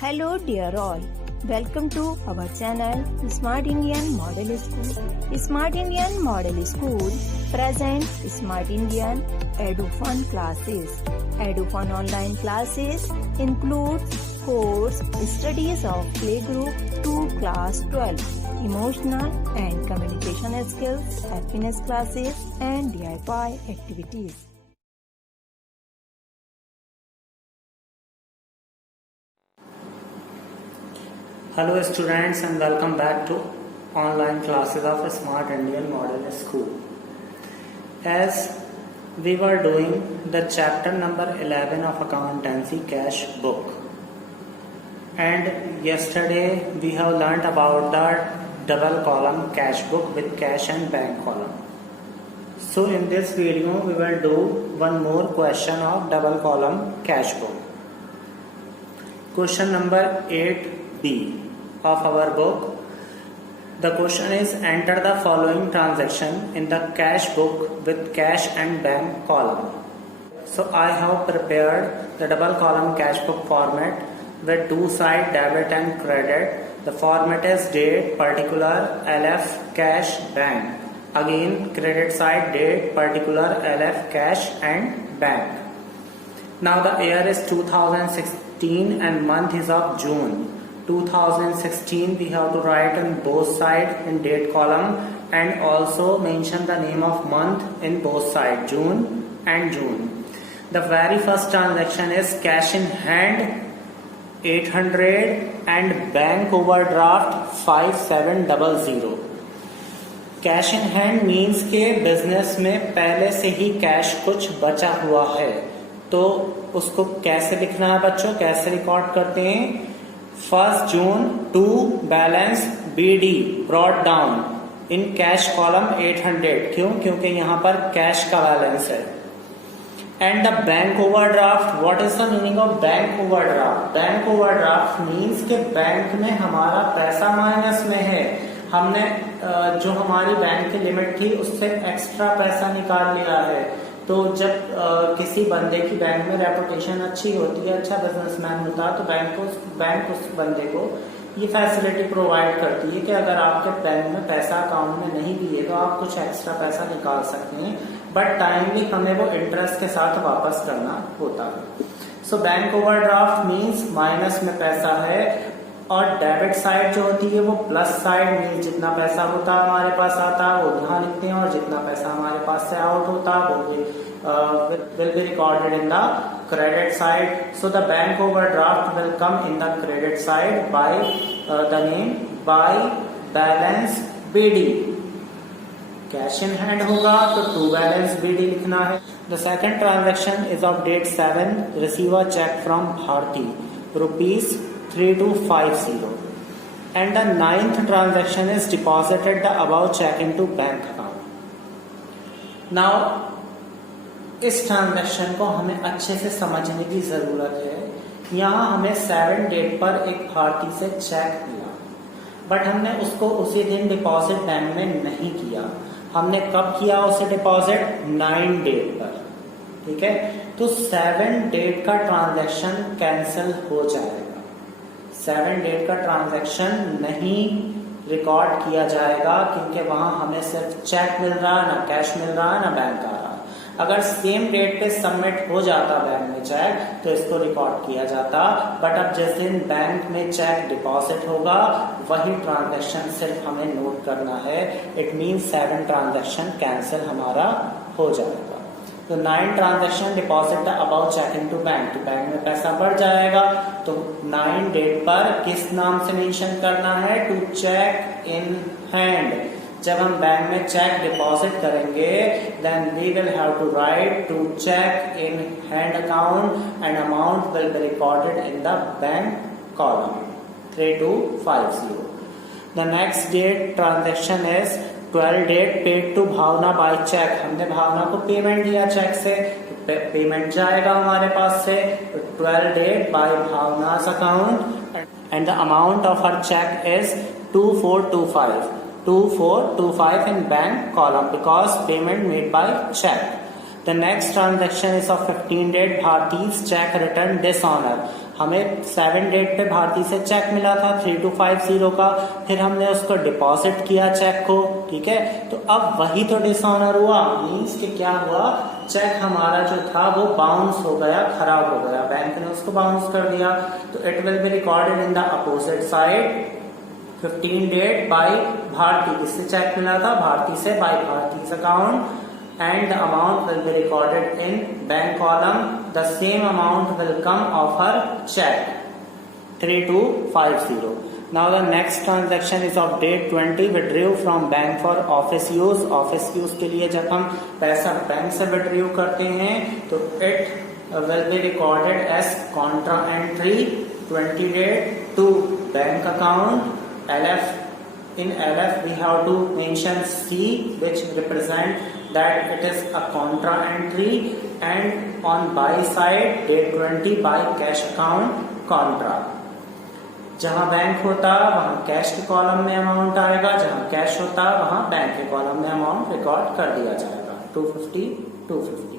Hello dear all, welcome to our channel Smart Indian Model School. Smart Indian Model School presents Smart Indian EduFun classes. EduFun online classes include course studies of playgroup to class 12, emotional and communication skills, happiness classes and DIY activities. Hello students and welcome back to online classes of Smart Indian Model School. As we were doing the chapter number 11 of accountancy cash book, and yesterday we have learnt about the double column cash book with cash and bank column. So in this video we will do one more question of double column cash book. Question number 8b of our book. The question is, enter the following transaction in the cash book with cash and bank column. So I have prepared the double column cash book format with two side debit and credit. The format is date, particular, LF, cash, bank. Again credit side, date, particular, LF, cash and bank. Now the year is 2016 and month is of June. 2016 we have to write on both sides in date column and also mention the name of month in both sides, June and June. The very first transaction is cash in hand 800 and bank overdraft 5700. Cash in hand means के बिजनेस में पहले से ही कैश कुछ बचा हुआ है, तो उसको कैसे लिखना है बच्चों, कैसे रिकॉर्ड करते हैं? 1 June to balance BD brought down in cash column 800. क्यों? क्योंकि यहाँ पर कैश का बैलेंस है. And the bank overdraft, what is the meaning of bank overdraft? Bank overdraft means कि बैंक में हमारा पैसा माइनस में है, हमने जो हमारी बैंक की लिमिट थी उससे एक्स्ट्रा पैसा निकाल लिया है. तो जब किसी बंदे की बैंक में रेपुटेशन अच्छी होती है, अच्छा बिजनेसमैन होता है, तो बैंक उस बंदे को ये फैसिलिटी प्रोवाइड करती है कि अगर आपके बैंक में पैसा अकाउंट में नहीं भी है तो आप कुछ एक्स्ट्रा पैसा निकाल सकते हैं, बट टाइमली हमें वो इंटरेस्ट के साथ वापस करना होता है. So bank overdraft means minus में पैसा है, और डेबिट साइड जो होती है वो प्लस साइड मीन्स जितना पैसा होता है हमारे पास आता है वो यहाँ लिखते हैं, और जितना पैसा हमारे पास से आउट होता है वो will be recorded in the credit side. So the bank overdraft will come in the credit side by the name by balance BD. Cash in hand होगा तो टू बैलेंस BD लिखना है. The second transaction is of date 7. Receive a check from Bharti rupees 3250, and the 9th transaction is deposited the above check into bank account. Now इस ट्रांजैक्शन को हमें अच्छे से समझने की जरूरत है. यहाँ हमें 7 डेट पर एक भारती से चेक मिला, बट हमने उसको उसी दिन डिपॉजिट बैंक में नहीं किया. हमने कब किया उसे डिपॉजिट? 9 डेट पर. ठीक है, तो 7 डेट का ट्रांजैक्शन कैंसिल हो जाएगा. 7 डेट का ट्रांजैक्शन नहीं रिकॉर्ड किया जाएगा, क्योंकि वहां हमें सिर्फ चेक मिल रहा है, ना कैश मिल रहा है, ना बैंक आ रहा है. अगर सेम डेट पे सबमिट हो जाता बैंक में चेक तो इसको रिकॉर्ड किया जाता, बट अब जिस दिन बैंक में चेक डिपॉजिट होगा वही ट्रांजैक्शन सिर्फ हमें नोट करना है. इट मीन्स 7 ट्रांजैक्शन कैंसिल हमारा हो जाएगा. तो 9 transaction deposit the above cheque into bank, तो बैंक में पैसा बढ़ जाएगा. तो 9 डेट पर किस नाम से मेंशन करना है? To cheque in hand. जब हम बैंक में चेक डिपॉजिट करेंगे then we will have to write to cheque in hand account and amount will be recorded in the bank column 3250. The next date transaction is 12 date paid to Bhavna by cheque. हमने भावना को पेमेंट दिया चेक से, पेमेंट जाएगा हमारे पास से. 12 date by Bhavna's account and the amount of her cheque is 2425 in bank column because payment made by check. The next transaction is of 15 date Bharti's check return dishonor. हमें 7 डेट पे भारती से चेक मिला था 3250 का, फिर हमने उसको डिपॉजिट किया चेक को, ठीक है। तो अब वही तो डिसऑनर हुआ, मीन्स कि क्या हुआ, चेक हमारा जो था वो बाउंस हो गया, खराब हो गया, बैंक ने उसको बाउंस कर दिया। तो it will be recorded in the opposite side 15 date by Bharti, किससे चेक मिला था, भारती से, by Bharti's account, and the amount will be recorded in bank column. The same amount will come of her check 3250. Now the next transaction is of date 20, withdrew from bank for office use. Office use के लिए जब हम पैसा बैंक से withdraw करते हैं तो it will be recorded as contra entry 20 date to bank account. LF, in LF we have to mention C, which represent that it is a contra entry, and on buy side date 20 by cash account contra. जहां बैंक होता वहां कैश के कॉलम में अमाउंट आएगा, जहां कैश होता वहां बैंक के कॉलम में अमाउंट रिकॉर्ड कर दिया जाएगा 250 250.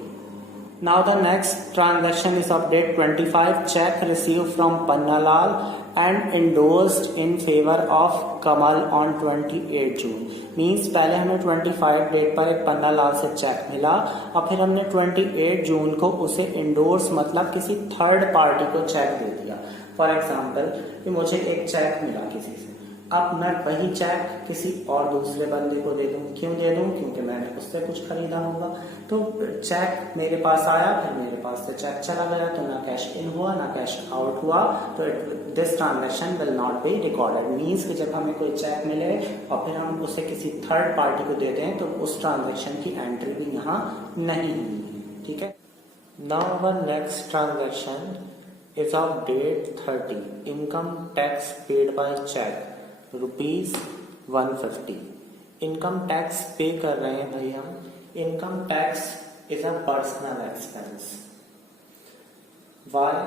Now the next transaction is of date 25, check received from Pannalal and endorsed in favor of Kamal on 28 June. Means पहले हमें 25 डेट पर एक पन्नालाल से चेक मिला और फिर हमने 28 जून को उसे इंडोर्स मतलब किसी थर्ड पार्टी को चेक दे दिया। फॉर एग्जाम्पल कि मुझे एक चेक मिला किसी से, अब मैं वही चेक किसी और दूसरे बंदे को दे दूं, क्यों दे दूं, क्योंकि मैंने उससे कुछ खरीदा होगा। तो चेक मेरे पास आया, फिर मेरे पास से चेक चला गया, तो ना कैश इन हुआ ना कैश आउट हुआ, तो this transaction will not be recorded. Means कि जब हमें कोई चेक मिले और फिर हम उसे किसी थर्ड पार्टी को दे दें तो उस ट्रांजेक्शन की एंट्री भी यहाँ नहीं होगी, ठीक है। Now our next transaction is of date 30, income tax paid by cheque ₹150। Income tax pay कर रहे हैं भाई हम। Income tax is a personal expense. Why?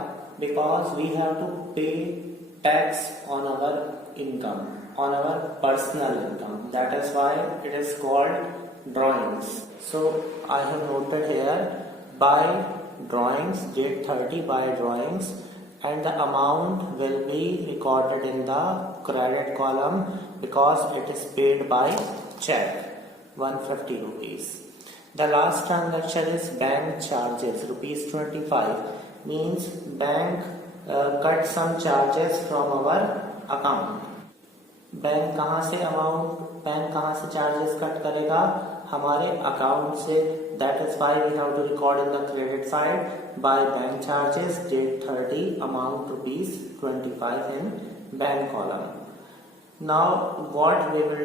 Because we have to pay tax on our income, on our personal income, that is why it is called drawings. So I have noted here by drawings, date 30 by drawings, and the amount will be recorded in the credit column because it is paid by check, 150 rupees. The last transaction is bank charges, ₹25, means bank cut some charges from our account. Bank कहाँ से charges cut करेगा, हमारे account से। That is why we have to record in the credit side by bank charges date 30 amount ₹25 in bank column. Now what we will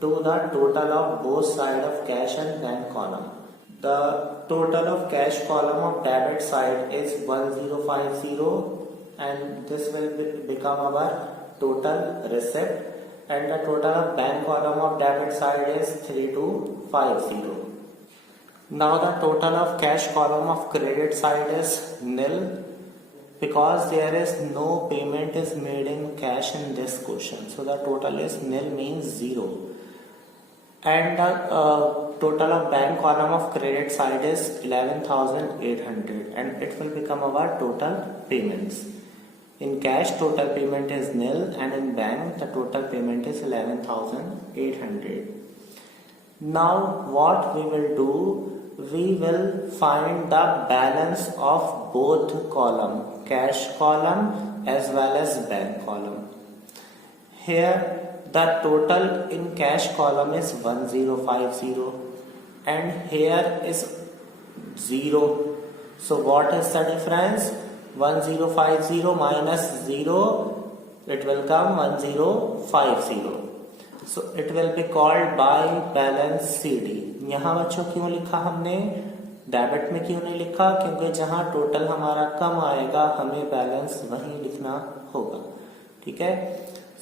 do the total of both side of cash and bank column. The total of cash column of debit side is 1050 and this will become our total receipt, and the total of bank column of debit side is 3250. Now the total of cash column of credit side is nil because there is no payment is made in cash in this question. So the total is nil, means 0. And the total of bank column of credit side is 11,800 and it will become our total payments. In cash total payment is nil and in bank the total payment is 11,800. Now what we will do, we will find the balance of both column, cash column as well as bank column. Here the total in cash column is 1050 and here is 0. So what is the difference? 1050 minus 0, it will come 1050. So it will be called by balance CD. यहाँ बच्चों क्यों लिखा हमने, डेबिट में क्यों नहीं लिखा, क्योंकि जहाँ टोटल हमारा कम आएगा हमें बैलेंस वही लिखना होगा, ठीक है.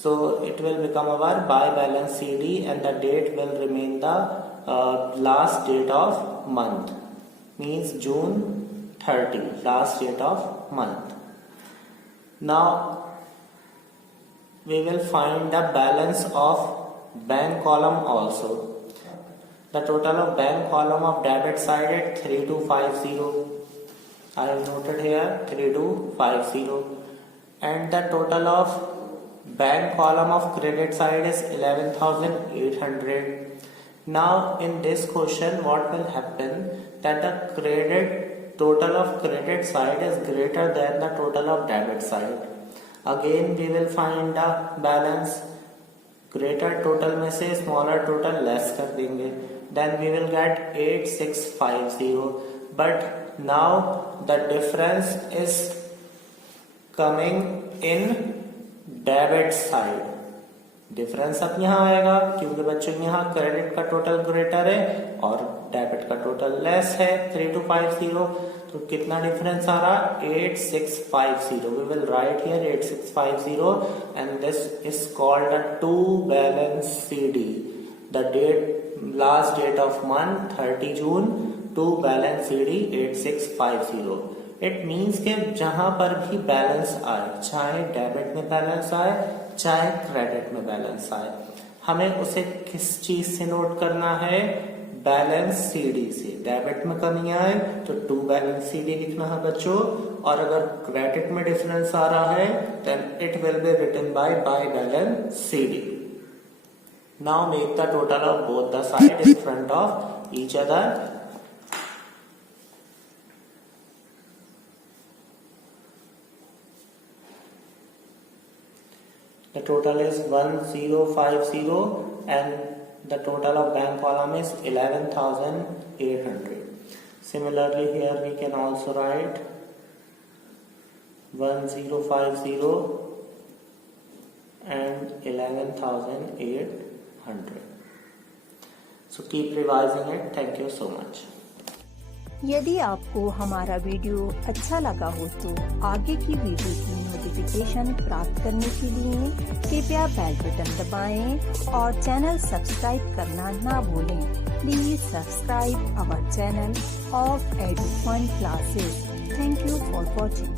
So it will become our by balance CD and the date will remain the last date of month, means June 30, last date of month. Now we will find the balance of bank column also. The total of bank column of debit side at 3250 I have noted here 3250, and the total of bank column of credit side is 11,800. Now in this question what will happen, that the credit total of credit side is greater than the total of debit side. Again we will find the balance, greater total में से smaller total less कर देंगे, then we will get 8650. But now the difference is coming in debit side. Difference अब यहाँ आएगा क्योंकि बच्चों यहाँ क्रेडिट का टोटल ग्रेटर है और डेबिट का टोटल लेस है 3250. तो कितना डिफरेंस आ रहा, 8650. We will write here 8650 and this is called a to balance CD. The date last date of month 30 June, to balance CD 8650. It means के जहां पर भी बैलेंस आए, चाहे डेबिट में बैलेंस आए चाहे क्रेडिट में बैलेंस आए, हमें उसे किस चीज से नोट करना है, बैलेंस सीडी से. डेबिट में कमी आए तो टू बैलेंस सीडी लिखना है बच्चों, और अगर क्रेडिट में डिफरेंस आ रहा है then it will be written by balance CD. Now make the total of both the side in front of each other. The total is 1050 and the total of bank column is 11,800. Similarly here we can also write 1050 and 11,800. So keep revising it. Thank you so much. यदि आपको हमारा वीडियो अच्छा लगा हो तो आगे की वीडियो की नोटिफिकेशन प्राप्त करने के लिए कृपया बेल बटन दबाएं और चैनल सब्सक्राइब करना ना भूलें. Please subscribe our channel of Edufun classes. Thank you for watching.